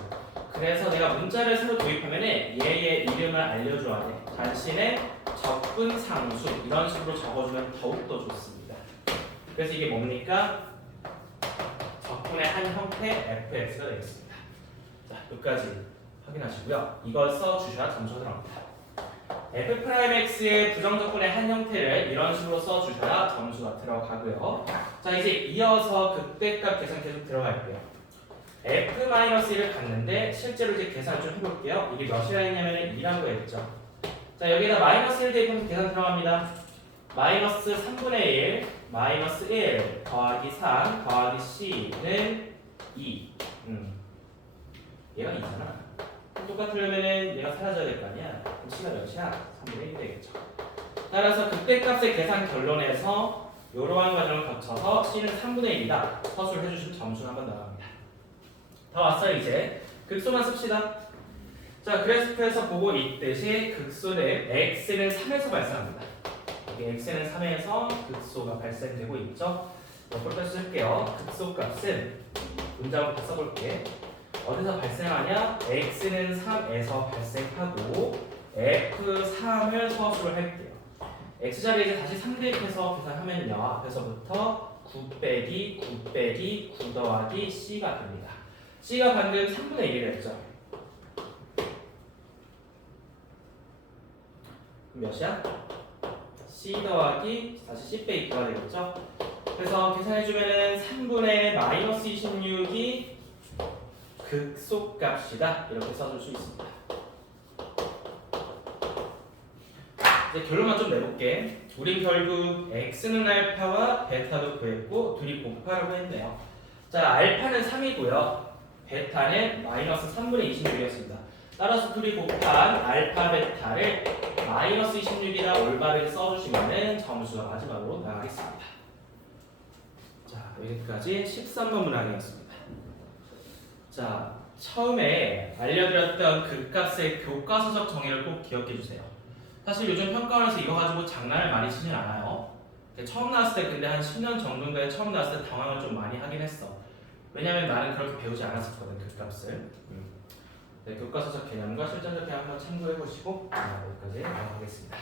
그래서 내가 문자를 새로 도입하면 얘의 이름을 알려줘야 돼. 단신에 적분상수 이런 식으로 적어주면 더욱더 좋습니다. 그래서 이게 뭡니까? 적분의 한 형태 fx가 되겠습니다. 자, 여기까지 확인하시고요. 이걸 써주셔야 점수가 들어갑니다. f'x의 부정적분의 한 형태를 이런 식으로 써주셔야 점수가 들어가고요. 자, 이제 이어서 극대값 계산 계속 들어갈게요. f-1을 갖는데 실제로 이제 계산 좀 해볼게요. 이게 몇이라 했냐면 2라고 했죠. 자, 여기다 마이너스 1 대입하면 계산 들어갑니다. 마이너스 3분의 1 마이너스 1 더하기 3 더하기 c는 2. 얘가 2잖아. 똑같으려면은 얘가 사라져야 될 거 아니야. 그럼 c가 몇이야? 3분의 1이 되겠죠. 따라서 극대값의 계산 결론에서 이러한 과정을 거쳐서 c는 3분의 1이다. 서술을 해주시면 점수는 한번 나갑니다. 다 왔어요. 이제 극소만 씁시다. 자, 그래프에서 보고 있듯이 극소는 x는 3에서 발생합니다. 여기 x는 3에서 극소가 발생되고 있죠. 이걸 쓸게요. 극소값은 문장부터 써볼게. 어디서 발생하냐? x는 3에서 발생하고 f3을 서술을 할게요. x자리에 이제 다시 3 대입해서 계산하면요. 앞에서부터 9 빼기 9 빼기 9 더하기 c가 됩니다. c가 방금 3분의 1이 됐죠. 그럼 몇이야? c 더하기 다시 c 빼기 9가 되겠죠. 그래서 계산해주면은 3분의 마이너스 26이 극소값이다. 이렇게 써줄 수 있습니다. 이제 결론만 좀 내볼게. 우린 결국 x는 알파와 베타도 구했고 둘이 곱하라고 했네요. 자, 알파는 3이고요. 베타는 마이너스 3분의 26이었습니다. 따라서 둘이 곱한 알파 베타를 마이너스 26이라 올바르게 써주시면은 점수가 마지막으로 나가겠습니다. 자, 여기까지 13번 문항이었습니다. 자, 처음에 알려드렸던 극값의 교과서적 정의를 꼭 기억해 주세요. 사실 요즘 평가원에서 이거 가지고 장난을 많이 치진 않아요. 처음 나왔을 때 근데 한 10년 정도인가에 처음 나왔을 때 당황을 좀 많이 하긴 했어. 왜냐면 나는 그렇게 배우지 않았었거든, 극값을. 네, 교과서적 개념과 실전적 개념 한번 참고해 보시고 여기까지 넘어가겠습니다.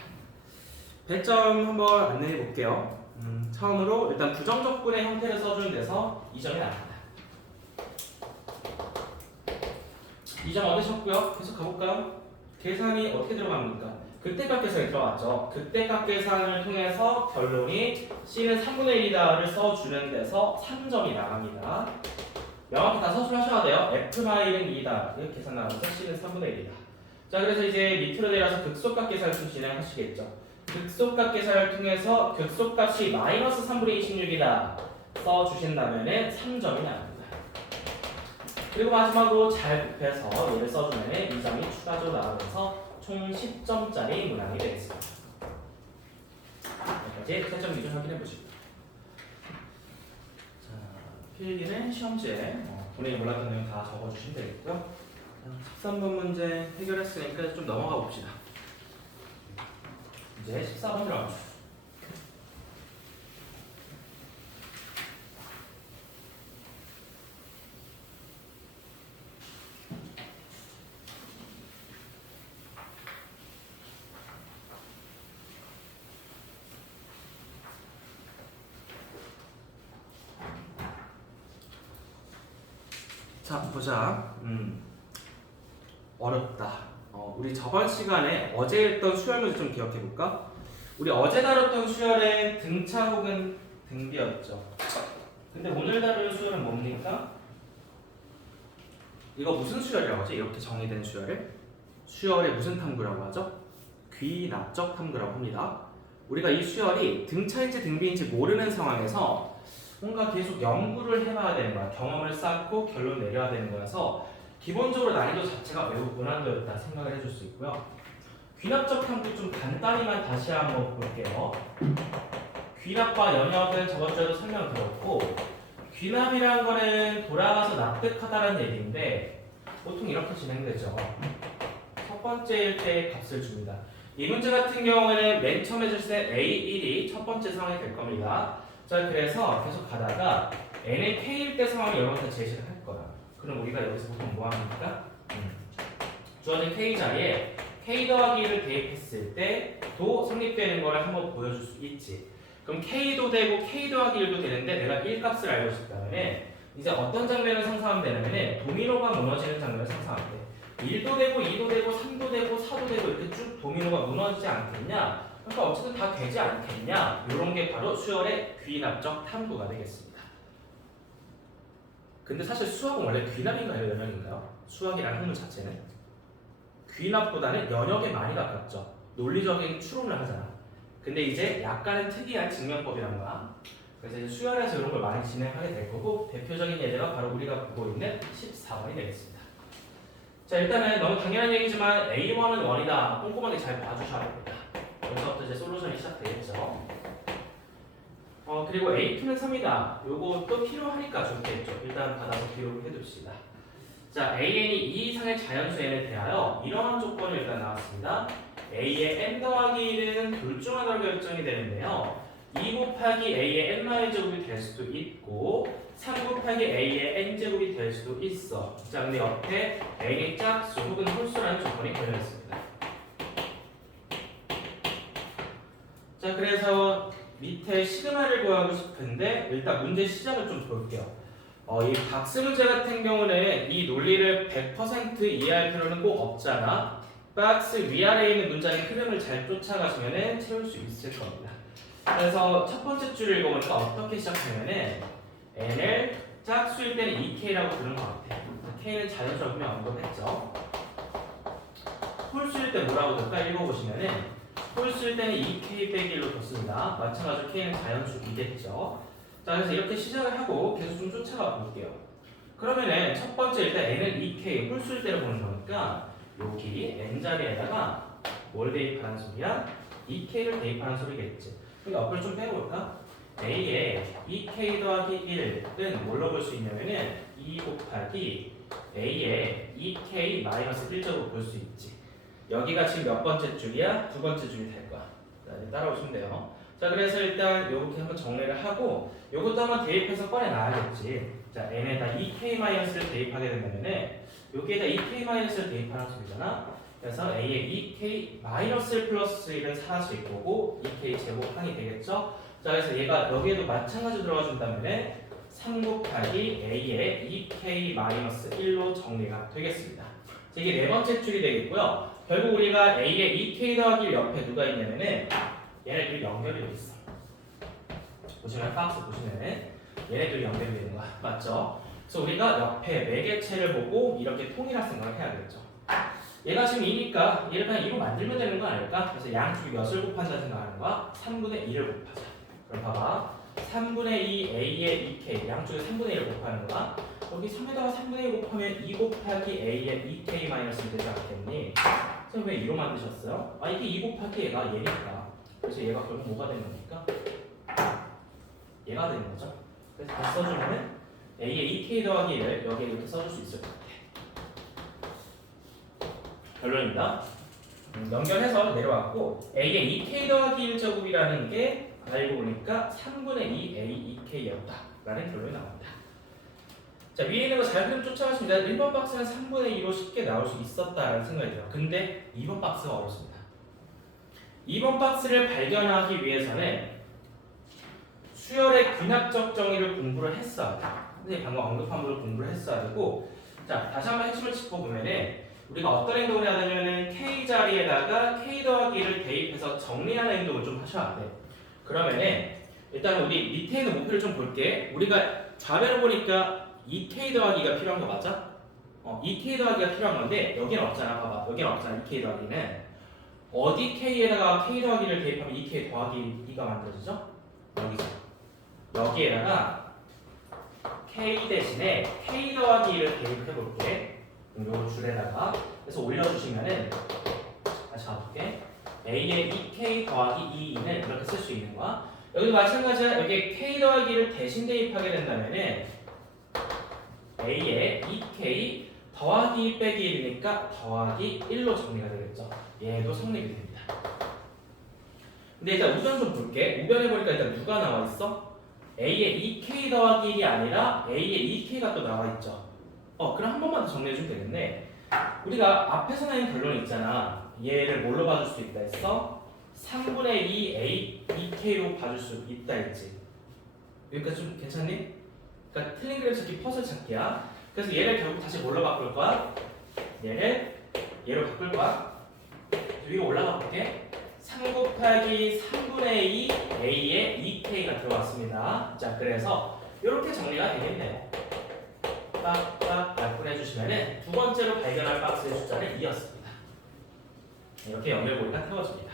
배점 한번 안내해 볼게요. 처음으로 일단 부정적분의 형태를 써주는 데서 2점이 나옵니다. 2점 얻으셨고요. 계속 가볼까요? 계산이 어떻게 들어갑니까? 극대값 계산이 들어갔죠. 극대값 계산을 통해서 결론이 C는 3분의 1이다를 써주는 데서 3점이 나갑니다. 명확히 다 서술하셔야 돼요. F마일은 2다. 이렇게 계산 나오면서 C는 3분의 1이다. 자, 그래서 이제 밑으로 내려서 극소값 계산을 좀 진행하시겠죠. 극소값 계산을 통해서 극소값이 마이너스 3분의 26이다 써주신다면 3점이 나옵니다. 그리고 마지막으로 잘 곱해서 얘를 써주면 2점이 추가적으로 나오면서 총 10점짜리 문항이 되겠습니다. 여기까지 채점 기준 확인해 보시고. 자, 필기는 시험지에 본인이 몰랐던 내용 다 적어주시면 되겠고요. 13번 문제 해결했으니까 좀 넘어가 봅시다. 이제 14번 들어갑시다. 자, 보자. 어렵다. 우리 저번 시간에 어제 했던 수열 문제 좀 기억해 볼까? 우리 어제 다뤘던 수열은 등차 혹은 등비였죠. 근데 오늘 다룰 수열은 뭡니까? 이거 무슨 수열이라고 하지? 이렇게 정의된 수열을? 수열의 무슨 탐구라고 하죠? 귀납적 탐구라고 합니다. 우리가 이 수열이 등차인지 등비인지 모르는 상황에서 뭔가 계속 연구를 해봐야 되는 거야. 경험을 쌓고 결론 내려야 되는 거여서 기본적으로 난이도 자체가 매우 고난도였다 생각을 해줄 수 있고요. 귀납적 탐구 좀 간단히만 다시 한번 볼게요. 귀납과 연역은 저번 주에도 설명드렸고, 귀납이라는 거는 돌아가서 납득하다라는 얘기인데 보통 이렇게 진행되죠. 첫 번째일 때 값을 줍니다. 이 문제 같은 경우에는 맨 처음에 줬을 때 A1이 첫 번째 상황이 될 겁니다. 자, 그래서 계속 가다가 n의 k일 때 상황을 여러분한테 제시를 할 거야. 그럼 우리가 여기서 보통 뭐 합니까? 주어진 k 자리에 k 더하기 1을 대입했을 때도 성립되는 거를 한번 보여줄 수 있지. 그럼 k도 되고 k 더하기 1도 되는데 내가 1 값을 알고 싶다면 이제 어떤 장면을 상상하면 되냐면 도미노가 무너지는 장면을 상상하면 돼. 1도 되고 2도 되고 3도 되고 4도 되고 이렇게 쭉 도미노가 무너지지 않겠냐? 그러니까 어쨌든 다 되지 않겠냐? 이런 게 바로 수열의 귀납적 탐구가 되겠습니다. 근데 사실 수학은 원래 귀납인가요? 연역인가요? 수학이라는 학문 자체는 귀납보다는 연역에 많이 가깝죠. 논리적인 추론을 하잖아. 근데 이제 약간은 특이한 증명법이란 거야. 그래서 이제 수열에서 이런 걸 많이 진행하게 될 거고 대표적인 예제가 바로 우리가 보고 있는 14번이 되겠습니다. 자, 일단은 너무 당연한 얘기지만 A1은 1이다. 꼼꼼하게 잘 봐주셔야 됩니다. 여기서부터 이제 솔루션이 시작되겠죠. 그리고 A2는 3이다. 요거 또 필요하니까 좋겠죠. 일단 받아서 기록을 해둡시다. 자, AN이 2 이상의 자연수 n에 대하여 이러한 조건이 일단 나왔습니다. A의 n 더하기 1은 둘 중 하나로 결정이 되는데요. 2 곱하기 A의 n마의 제곱이 될 수도 있고 3 곱하기 A의 n제곱이 될 수도 있어. 자, 근데 옆에 n의 짝수 혹은 홀수라는 조건이 걸려있습니다. 자, 그래서 밑에 시그마를 구하고 싶은데 일단 문제 시작을 좀 볼게요. 이 박스 문제 같은 경우는 이 논리를 100% 이해할 필요는 꼭 없잖아. 박스 위아래에 있는 문장의 흐름을 잘 쫓아가시면 채울 수 있을 겁니다. 그래서 첫 번째 줄을 읽어보니까 어떻게 시작하면은 n을 짝수일 때는 2k라고 부르는 것 같아요. k는 자연수라고 분명 언급했죠. 홀수일 때 뭐라고 될까 읽어보시면은 홀수일 때는 2k 빼기 1로 뒀습니다. 마찬가지로 k는 자연수이겠죠. 자, 그래서 이렇게 시작을 하고 계속 좀 쫓아가 볼게요. 그러면은 첫 번째 일단 n을 2k 홀수일 때로 보는 거니까 여기 n자리에다가 뭘 대입하는 소리야? 2k를 대입하는 소리겠지. 그러니까 앞을 좀 빼볼까? a에 2k 더하기 1은 뭘로 볼 수 있냐면은 2 곱하기 a에 2k 마이너스 1적으로 볼 수 있지. 여기가 지금 몇 번째 줄이야? 두 번째 줄이 될 거야. 자, 이제 따라오시면 돼요. 자, 그래서 일단 요렇게 한번 정리를 하고 요것도 한번 대입해서 꺼내놔야겠지. 자, n에다 2k-를 대입하게 된다면은 여기에다 2k-를 대입하는 소리잖아. 그래서 a에 2k-를 플러스 1은 사라질 거고 2k 제곱항이 되겠죠. 자, 그래서 얘가 여기에도 마찬가지로 들어가준다면은 3 곱하기 a에 2k-1로 정리가 되겠습니다. 자, 이게 네 번째 줄이 되겠고요. 결국 우리가 a에 2k 더하기 옆에 누가 있냐면은 얘네들이 연결이 돼 있어. 보시면 박스 보시면은 얘네들이 연결이 되는 거야. 맞죠? 그래서 우리가 옆에 매개체를 보고 이렇게 통일할 생각을 해야겠죠. 얘가 지금 2니까 얘를 그냥 2로 만들면 되는 거 아닐까? 그래서 양쪽이 몇을 곱하자 생각하는 거야? 3분의 2를 곱하자. 그럼 봐봐. 3분의 2 a에 2k 양쪽에 3분의 1을 곱하는 거야. 여기 3에다가 3분의 1 곱하면 2 곱하기 a에 2k 마이너스 되지 않겠니? 선생님 왜 2로 만드셨어요? 아, 이게 2 곱하기 얘가 얘니까. 그래서 얘가 결국 뭐가 되는 겁니까? 얘가 되는 거죠. 그래서 다시 써주면은 a에 2k 더하기 1을 여기에 이렇게 써줄 수 있을 것 같아. 결론입니다. 연결해서 내려왔고 a에 2k 더하기 1제곱이라는 게 알고 보니까 3분의 2 a 2k였다 라는 결론이 나옵니다. 자, 위에 있는 거 잘 그림 쫓아가시면 1번 박스는 3분의 2로 쉽게 나올 수 있었다라는 생각이 들어요. 근데 2번 박스가 어렵습니다. 2번 박스를 발견하기 위해서는 수열의 귀납적 정의를 공부를 했어야 돼. 근데 방금 언급한 부분을 공부를 했어야 되고, 자, 다시 한번 핵심을 짚어보면은 우리가 어떤 행동을 해야 되냐면은 k 자리에다가 k 더하기 1을 대입해서 정리하는 행동을 좀 하셔야 돼. 그러면은 일단 우리 밑에 있는 목표를 좀 볼게. 우리가 좌변을 보니까 2k 더하기가 필요한 거 맞아? 2k 더하기가 필요한 건데 여기는 없잖아. 봐봐. 여기는 없잖아. 2k 더하기는. 어디 k에다가 k 더하기를 대입하면 2k 더하기 2가 만들어지죠? 여기죠. 여기에다가 k 대신에 k 더하기 1을 대입해 볼게. 요 줄에다가 그래서 올려주시면은 다시 가볼게. a에 2k 더하기 2는 이렇게 쓸 수 있는 거야. 여기도 마찬가지야. 여기에 k 더하기 1을 대신 대입하게 된다면은 a에 2k 더하기 1 빼기 1이니까 더하기 1로 정리가 되겠죠. 얘도 성립이 됩니다. 근데 일단 우변 좀 볼게. 우변에 보니까 일단 누가 나와 있어? a에 2k 더하기 1이 아니라 a에 2k가 또 나와 있죠. 그럼 한 번만 더 정리해주면 되겠네. 우리가 앞에서 나온 결론이 있잖아. 얘를 뭘로 봐줄 수 있다 했어? 3분의 2 a 2k로 봐줄 수 있다 했지. 여기까지 좀 괜찮니? 그러니까 틀린 그림 찾기 퍼즐 찾기야. 그래서 얘를 결국 다시 뭘로 바꿀 거야? 얘를 얘로 바꿀 거야. 위로 올라가 볼게. 3 곱하기 3분의 2 a에 2k가 들어왔습니다. 자, 그래서 이렇게 정리가 되겠네요. 빡빡 약분해주시면은 두 번째로 발견할 박스의 숫자는 2였습니다. 이렇게 연결고리가 태워집니다.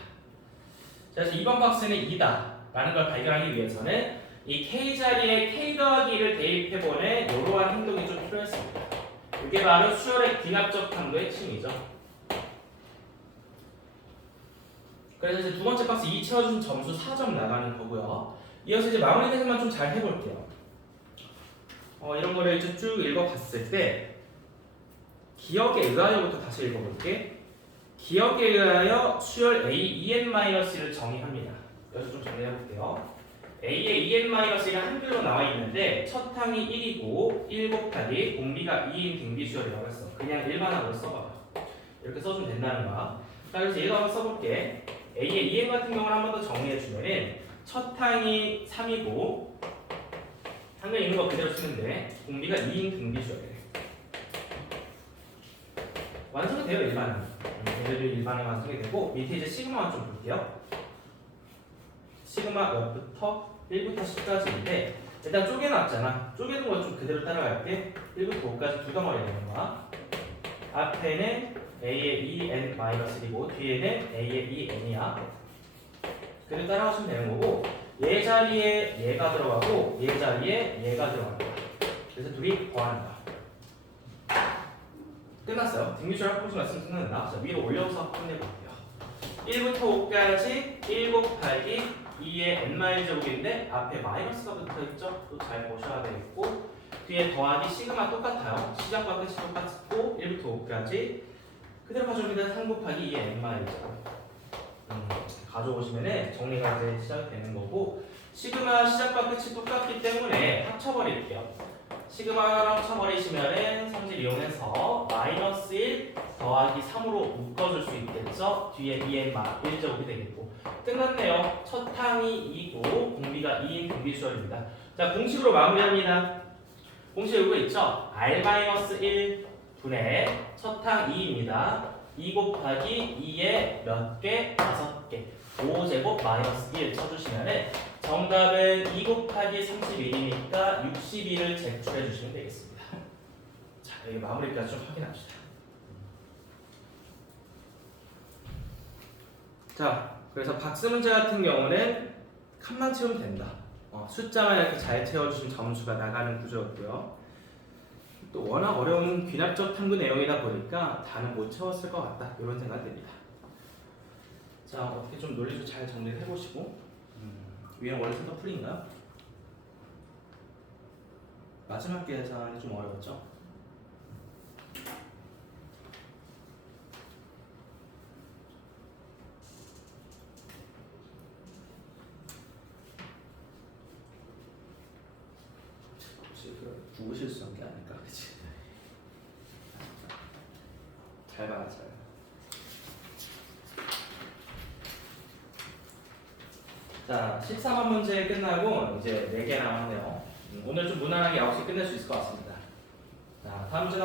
자, 그래서 2번 박스는 2다 라는 걸 발견하기 위해서는 이 k 자리에 k 더하기 1을 대입해보는 이러한 행동이 좀 필요했습니다. 이게 바로 수열의 귀납적 탐구의 핵심이죠. 그래서 이제 두 번째 박스 2 채워준 점수 4점 나가는 거고요. 이어서 이제 마무리 대상만 좀 잘 해볼게요. 이런 거를 이제 쭉 읽어봤을 때 기억에 의하여부터 다시 읽어볼게. 기억에 의하여 수열 a2n-를 정의합니다. 여기서 좀 정리해볼게요. a의 2n-1이 한글로 나와 있는데 첫 항이 1이고 1 곱하기 공비가 2인 등비 수열이라고 했어. 그냥 일반항으로 써봐봐. 이렇게 써주면 된다는 거야. 자, 그래서 얘도 한번 써볼게. a의 2n 같은 경우는 한 번 더 정리해주면은 첫 항이 3이고 한글 있는 거 그대로 쓰면 돼. 공비가 2인 등비 수열이래. 완성이 돼요, 일반항. 얘들도 일반항 완성이 되고 밑에 이제 시그마만 좀 볼게요. 시그마 몇부터 1부터 10까지인데 일단 쪼개놨잖아. 쪼개는 거 좀 그대로 따라갈게. 1부터 5까지 두 덩어리 되는 거야. 앞에는 a의 2n-1이고 뒤에는 a의 2n이야. 그대로 따라가시면 되는 거고 얘 자리에 얘가 들어가고 얘 자리에 얘가 들어가는 거야. 그래서 둘이 더하는 거야. 끝났어요. 딩미슈럴 합공식 말씀 끝났다. 자, 위로 올려서 끝내볼게요. 1부터 5까지 1 곱하기 2의 n 제곱인데 앞에 마이너스가 붙어있죠? 또 잘 보셔야 되겠고 뒤에 더하기 시그마 똑같아요. 시작과 끝이 똑같고 1부터 5까지 그대로 가져옵니다. 3 곱하기 2의 n 제곱 가져오시면 정리가 이제 시작이 되는 거고 시그마 시작과 끝이 똑같기 때문에 합쳐버릴게요. 시그마랑 합쳐버리시면은 성질 이용해서 마이너스 1 더하기 3으로 묶어줄 수 있겠죠? 뒤에 2n 1제곱이 되겠고 끝났네요. 첫 항이 2고 공비가 2인 공비수열입니다. 자 공식으로 마무리합니다. 공식 이거 있죠? r-1 분의 첫 항 2입니다. 2 곱하기 2의 몇 개? 5개 5제곱 마이너스 1 쳐주시면 정답은 2 곱하기 31이니까 62를 제출해 주시면 되겠습니다. 자, 여기 마무리까지 좀 확인합시다. 자, 그래서 박스 문제 같은 경우는 칸만 채우면 된다. 숫자만 이렇게 잘 채워주시면 점수가 나가는 구조였고요. 또 워낙 어려운 귀납적 탐구 내용이다 보니까 다는 못 채웠을 것 같다. 이런 생각 듭니다. 자, 어떻게 좀 논리도 잘 정리를 해보시고 위에는 원래 센터 풀인가요? 마지막 계산이 좀 어려웠죠? 혹시 그 구실수한 게 아닐까? 그치? 잘 받았어요. 자, 13번 문제 끝나고 이제 4개 남았네요. 오늘 좀 무난하게 9시 끝낼 수 있을 것 같습니다. 자, 다음 문제